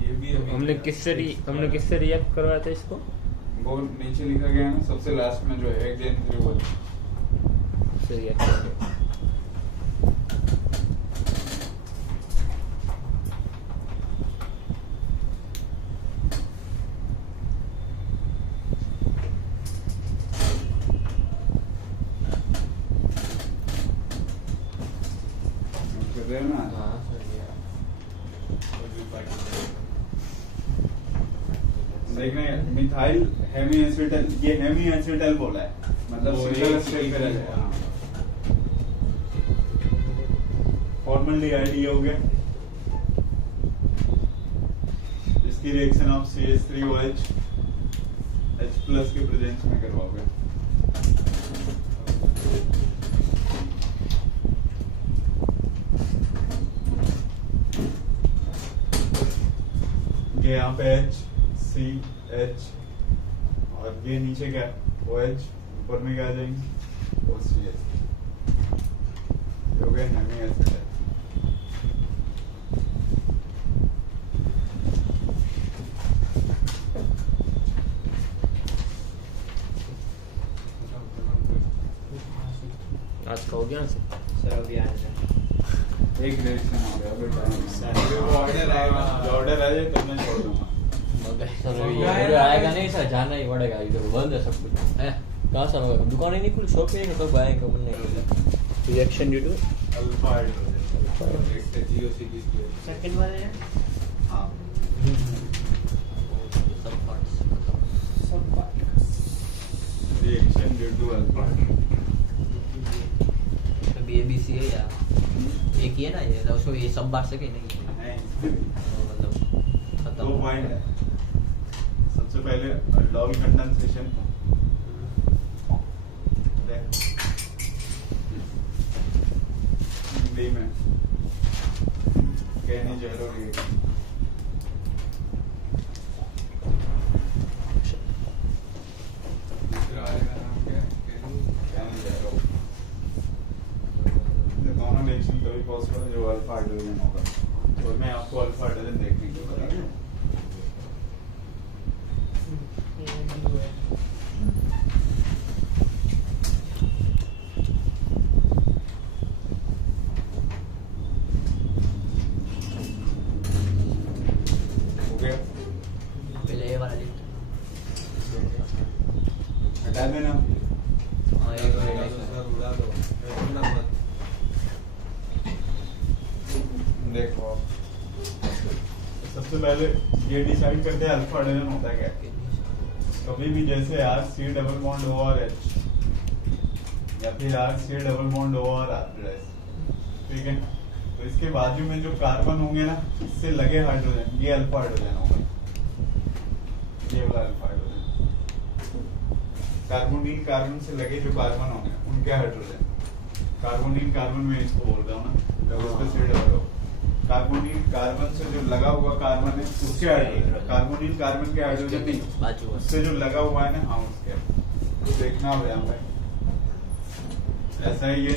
ये भी अभी हमने किससे रिएक्ट करवाया था इसको? वो नीचे लिखा गया है ना, सबसे लास्ट में जो है हेक्सेन 3-1 से रिएक्ट करके कर रहे हो ना। हाँ सर ये देखना है, मिथाइल हेमी एसिटल, ये हेमी एसिटल बोला है, मतलब वो सिंगल एक स्टेप पे ही रहेगा। फॉर्मल्डिहाइड हो गया, इसकी रिएक्शन आप CH3OH H+ के प्रेजेंस में करवाओगे। ये यहाँ पे HCH और ये नीचे क्या OH, ऊपर में क्या आ जाएंगे OCH, हो गया हेमी एसिटल। आज का हो गया ना सर? सर अभी आने दें। एक रिएक्शन हो गया, अभी टाइम सर, है। वो ऑर्डर आएगा। जो ऑर्डर आ जाए तो मैं छोड़ दूंगा। सर ये ऑर्डर आएगा नहीं सर, जाना ही पड़ेगा, इधर बंद है सब कुछ है। कहाँ से होगा, दुकान ही नहीं खुली, शॉप ही है, कब आएंगे बनने के लिए। Reaction due to alpha hydrogen एक से GOCD सेकंड वाले हैं हाँ, सब पार्ट्स खत्म। सब particles. Reaction due to alpha. अभी ABC है या एक ही है ना ये, उसको ये सब बांट सके नहीं है, मतलब दो खत्म। पॉइंट है। सबसे पहले अल्डोल कंडेंसेशन, हिंदी में कहनी जरूरी है। दूसरा आएगा नाम क्या कहनी जरूरी। दोनों रिएक्शन तभी पॉसिबल है जो अल्फा हाइड्रोजन होगा, और मैं आपको अल्फा हाइड्रोजन देखने को बता रहा हूँ। सबसे पहले ये डिसाइड करते हैं अल्फा हाइड्रोजन होता है क्या। कभी भी जैसे यार C डबल बॉन्ड O और H या फिर यार C डबल बॉन्ड O और R, ठीक है, तो इसके बाजू में जो कार्बन होंगे ना, इससे लगे हाइड्रोजन, ये अल्फा हाइड्रोजन होगा, ये वाला अल्फा हाइड्रोजन। कार्बोनिल कार्बन से लगे जो कार्बन होंगे उनके हाइड्रोजन, कार्बोनिल कार्बन में इसको बोल रहा हूँ ना, जब उसका C double O, carbonyl carbon से जो लगा हुआ कार्बन है उसके हाइड्रोजन, कार्बोनिल कार्बन के हाइड्रोजन नहीं, उससे जो लगा हुआ है ना, हाँ उसके, तो देखना होगा यहाँ पे ऐसा ही है।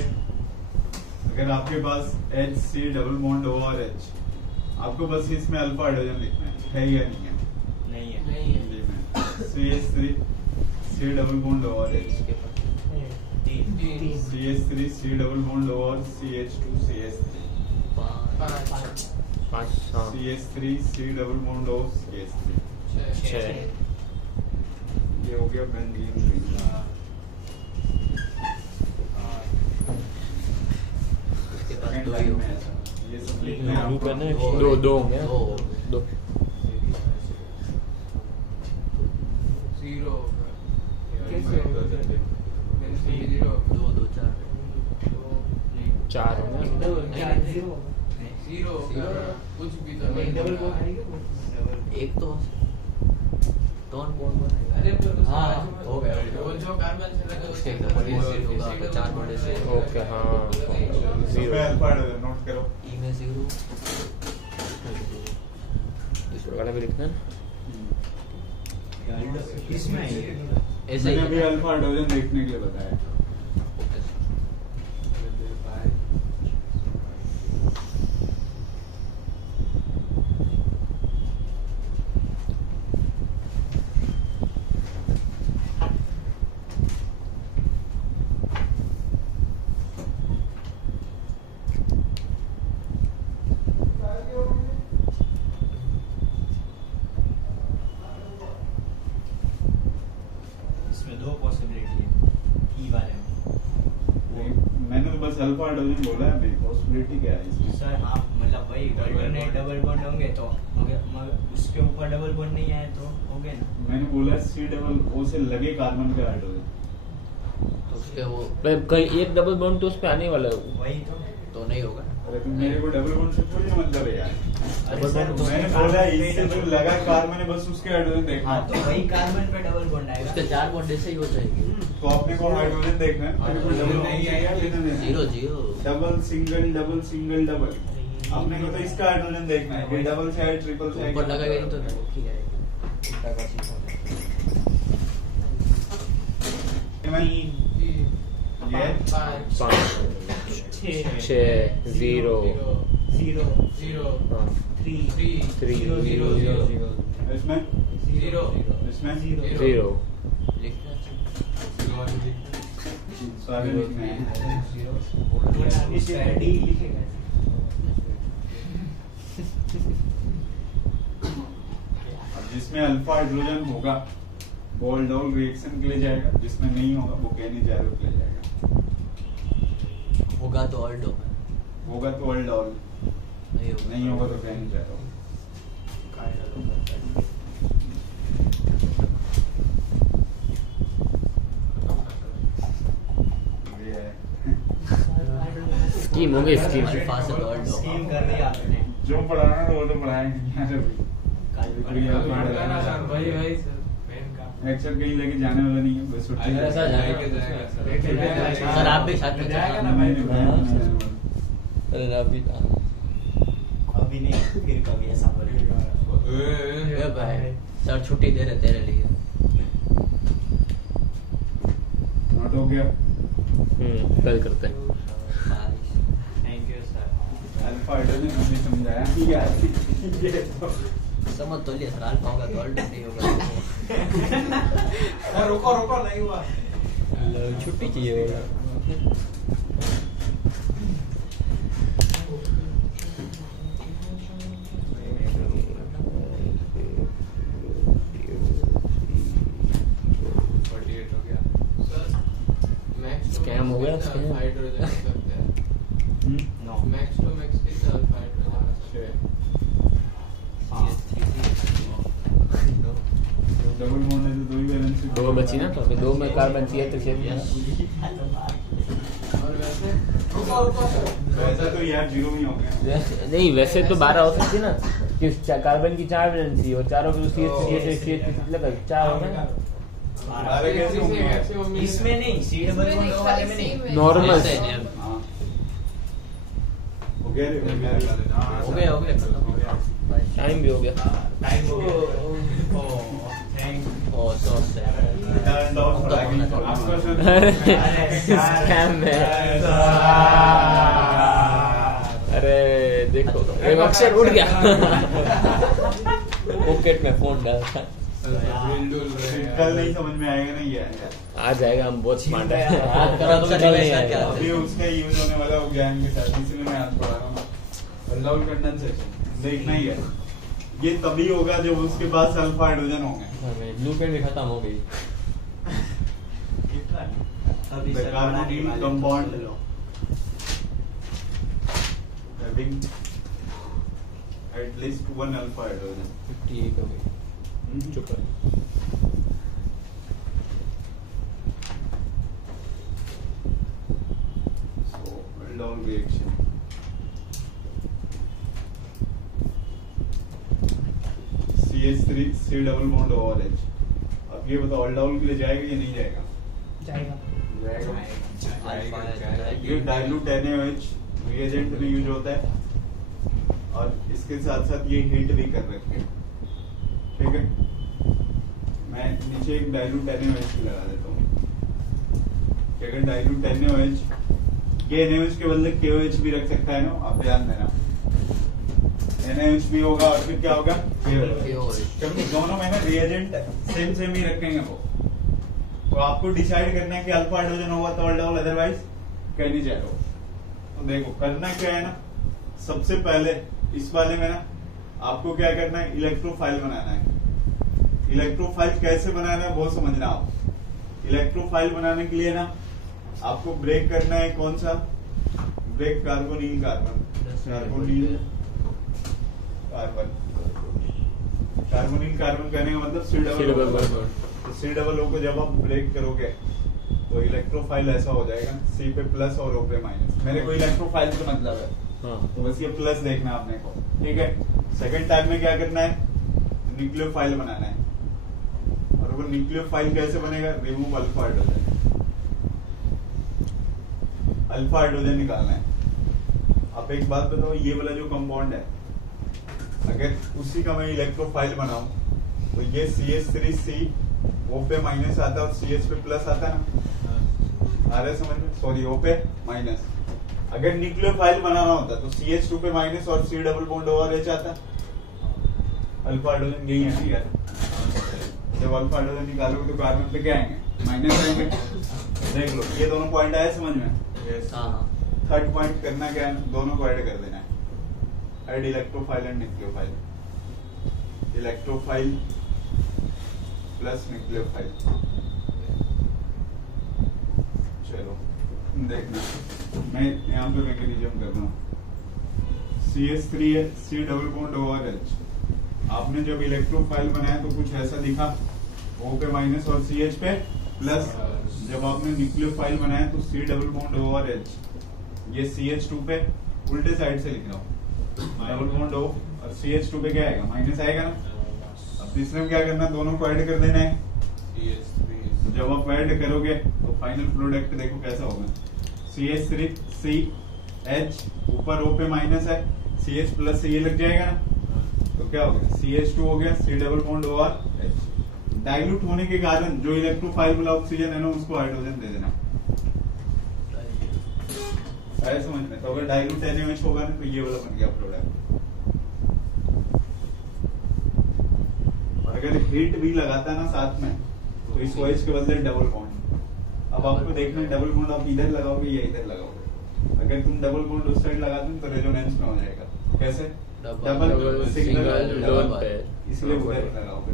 अगर आपके पास HC डबल बॉन्ड O और H, आपको बस इसमें अल्फा हाइड्रोजन लिखना है या नहीं है? नहीं है। CH3 C double bond O और H, CH3 C double bond O और CH2 CH3, 5 CH3 C double bond O CH3, 6 ये हो गया बेंजीन रिंग। सेकंड लाइन में ऐसा ये सब लिखना है ब्लू आपको। करना है, दो होंगे, दो 0 4 होंगे, 0 कुछ भी तो डबल बॉन्ड एक तो अरे पर उसका हाँ, बाजू में हो गया। वो जो कार्बन से लगा उसके एकदम बड़ी एसिड होगा, तो 4 बॉन्ड एसिड। ओके हाँ, इसमें अल्फा हाइड्रोजन नोट करो। ई में 0 इस वाला भी लिखना है। इसमें ऐसे मैंने ही अभी अल्फा हाइड्रोजन देखने के लिए बताया। इसमें दो पॉसिबिलिटी है ई वाले में। मैंने तो बस अल्फा हाइड्रोजन बोला है, मेरी पॉसिबिलिटी क्या है इसमें? सर हाँ, मतलब वही अल्टरनेट डबल बॉन्ड होंगे तो मगर उसके ऊपर डबल बॉन्ड नहीं आए तो हो गए ना। मैंने बोला C डबल O से लगे कार्बन का हाइड्रोजन। तो उसके वो कहीं एक डबल बॉन्ड तो उस पे आने वाला है। वही तो नहीं होगा। अरे तुम मेरे को डबल बॉन्ड से थोड़ी मतलब है यार। अरे सर, मैंने बोला इससे जो लगा कार्बन है बस उसके हाइड्रोजन देखना। हाँ तो वही कार्बन पे डबल बॉन्ड आएगा। उसके 4 बॉन्ड ऐसे ही हो जाएंगे। तो अपने को हाइड्रोजन देखना है, मेरे को डबल नहीं आएगा, लेना नहीं। 0 0 double single double single double, अपने को तो इसका हाइड्रोजन देखना है कि डबल से है ट्रिपल से है। ऊपर लगाएगा नहीं तो ठीक है। उल्टा का सीधा। ये 5 5 6 0 0 हाँ 3 3 0 0 इसमें 0 इसमें 0 लिखना सारे लिखने हैं। डी लिखेगा। अब जिसमें अल्फा हाइड्रोजन होगा वो ऑल्डोल रिएक्शन के लिए जाएगा, जिसमें नहीं होगा वो केनिजारो के लिए जाएगा। होगा तो ऑल्डो में, होगा तो ऑल्डोल, नहीं होगा तो केनिजारो। ये है स्कीम हो गई स्कीम। अल्फा से तो ऑल्डो। स्कीम कर दिया आपने। जो पढ़ाना है वो तो पढ़ाएंगे यहाँ से भी। भाई भाई सर पेन का लेक्चर कहीं लेके जाने वाला नहीं है, बस छुट्टी ऐसा जाएगा। सर आप भी साथ में जाएगा ना नहीं, भाई। नहीं, नहीं, नहीं। अरे अभी था। अभी नहीं फिर कभी ऐसा बोलेगा। ए भाई सर छुट्टी दे रहे तेरे लिए। नोट हो गया। कल करते हैं। Thank you sir. Alpha hydrogen हमने समझाया कि क्या है। ये तो समझ तो लिया सर, अल्फा होगा तो ऑल्डो नहीं होगा। रुको रुको नहीं हुआ। छुट्टी चाहिए होगा। स्कैम हो गया, स्कैम। हाइड्रोजन करते हैं। नो मैक्स टू मैक्स कितना अल्फा हाइड्रोजन? छः। हाँ डबल बॉन्ड है तो दो ही वैलेंसी दो बची ना, तो दो में कार्बन चाहिए तो और वैसे ऐसा तो यार जीरो ही हो गया। नहीं वैसे तो 12 हो सकती ना, कि कार्बन की 4 वैलेंसी और चारों के CH कितने का 4 होगा ना। बारह कैसे होंगे यार? इसमें नहीं, सी डबल बॉन्ड ओ वाले में नहीं। नॉर्मल हाँ। हो गया रे, हो गया टाइम भी हो गया। टाइम हो गया। Thank you so sad turn down flagging scam है। अरे देखो एक अक्षर उड़ गया। पॉकेट में फोन डाला था। कल नहीं समझ में आएगा ना ये यार। आ जाएगा, हम बहुत स्मार्ट है। याद करा तो कल नहीं आया। अभी उसका यूज होने वाला वो ज्ञान के साथ, इसलिए मैं आज पढ़ा रहा हूँ। अल्लाह करना सेक्शन देखना ही है। ये तभी होगा जब उसके पास अल्फा हाइड्रोजन होंगे। ब्लूप्रिंट भी खत्म हो गई। अभी The सर बनाने carbonyl वाले compound low. having at least one alpha hydrogen. 58 हो गई। चुप कर। So aldol reaction. CH3 C double bond OH. अब ये बताओ aldol के लिए जाएगा या नहीं जाएगा? जाएगा। ये डाइल्यूट NaOH रिएजेंट में यूज होता है और इसके साथ साथ ये हीट भी कर रखे हैं। ठीक है, मैं नीचे एक डाइल्यूट NaOH भी लगा देता हूँ। अगर डाइल्यूट NaOH ये NaOH के बदले KOH भी रख सकता है ना, आप ध्यान देना। NaOH भी होगा और फिर क्या होगा KOH, क्योंकि दोनों में ना रिएजेंट सेम ही रखेंगे वो। तो आपको डिसाइड करना है कि अल्फा हाइड्रोजन होगा तो aldol, अदरवाइज कहीं नहीं जाएगा। तो देखो करना क्या है ना, सबसे पहले इस वाले में ना आपको क्या करना है, इलेक्ट्रोफाइल बनाना है। इलेक्ट्रोफाइल कैसे बनाना है वो समझना आप। इलेक्ट्रोफाइल बनाने के लिए ना आपको ब्रेक करना है, कौन सा break? Carbonyl carbon, carbonyl carbon, carbonyl carbon कहने का मतलब सी डबल। तो सी डबल ओ को जब आप ब्रेक करोगे तो इलेक्ट्रोफाइल ऐसा हो जाएगा, सी पे प्लस और ओ पे माइनस। मेरे को इलेक्ट्रोफाइल से मतलब है, तो बस ये प्लस देखना आपने को। ठीक है, सेकंड टाइप में क्या करना है, न्यूक्लियोफाइल बनाना है। और वो न्यूक्लियोफाइल कैसे बनेगा, remove alpha hydrogen, alpha hydrogen निकालना है। अब एक बात बताओ, ये वाला जो कंपाउंड है अगर उसी का मैं इलेक्ट्रोफाइल बनाऊं तो ये CH3C O पे माइनस आता है और CH पे प्लस आता है ना, आ रहा है समझ में? सॉरी, O पे माइनस। अगर न्यूक्लियोफाइल बनाना होता तो CH2 पे माइनस और C डबल बॉन्ड OH आता। अल्फा हाइड्रोजन यही है यार, जब अल्फा हाइड्रोजन निकालोगे तो कार्बन पे क्या आएंगे, माइनस आएंगे। देख लो ये दोनों पॉइंट आए समझ में? थर्ड पॉइंट करना क्या है, दोनों को ऐड कर देना है। Add electrophile and nucleophile, electrophile plus nucleophile. चलो देखना, मैं यहाँ पे मैकेनिज्म कर रहा हूँ। CH3 है, C डबल बॉन्ड OH। आपने जब इलेक्ट्रोफाइल बनाया तो कुछ ऐसा दिखा, O पे माइनस और CH पे प्लस। जब आपने न्यूक्लियोफाइल बनाया तो C डबल बॉन्ड OH, ये CH2 पे उल्टे साइड से लिख रहा हूँ, डबल बॉन्ड O और CH2 पे क्या आएगा, माइनस आएगा ना। अब तीसरे में क्या करना, दोनों को ऐड कर देना है। तो जब आप ऐड करोगे तो फाइनल प्रोडक्ट देखो कैसा होगा, CH3CH ऊपर O पे माइनस है, CH प्लस से ये लग जाएगा ना, तो क्या हो गया, CH2 हो गया, C double bond OH। Dilute होने के कारण जो इलेक्ट्रोफाइल वाला ऑक्सीजन है ना उसको हाइड्रोजन दे देना, ऐसा समझ में? तो अगर डाइल्यूट NaOH होगा ना तो ये वाला बन गया प्रोडक्ट। और अगर हीट भी लगाता ना साथ में तो इस OH के बदले डबल बॉन्ड। अब आपको देखना है डबल बॉन्ड आप इधर लगाओगे या इधर लगाओगे। अगर तुम डबल बॉन्ड उस साइड लगा दो तो रेजोनेंस में हो जाएगा। कैसे? डबल सिंगल डबल पेयर, इसलिए उधर लगाओगे।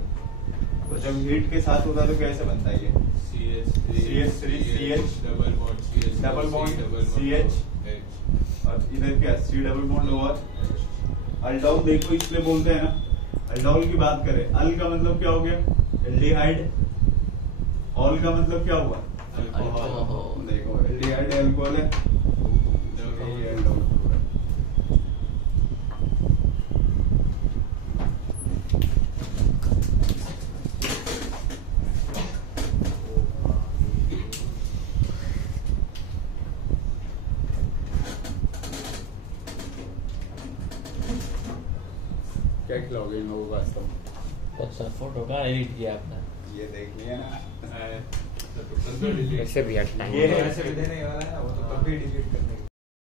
तो जब हीट के साथ होता है तो कैसे बनता है ये, CH3CH डबल बॉन्ड CH और इधर क्या, C double bond OH। Aldol देखो इसलिए बोलते हैं ना, अल्डोल की बात करें, अल का मतलब क्या हो गया, एल्डिहाइड, ऑल का मतलब क्या हुआ? अल्कोहल। देखो एल्डिहाइड अल्कोहल है, ये एल्डोल पूरा। क्या खिलाओगे इन लोगों को वास्तव में? अच्छा फोटो कहाँ एडिट किया आपने? ये देख लिया ना, तो डिलीट वैसे भी यार टाइम ये है। ऐसे भी देने वाला है ना, वो तो तब भी डिलीट करने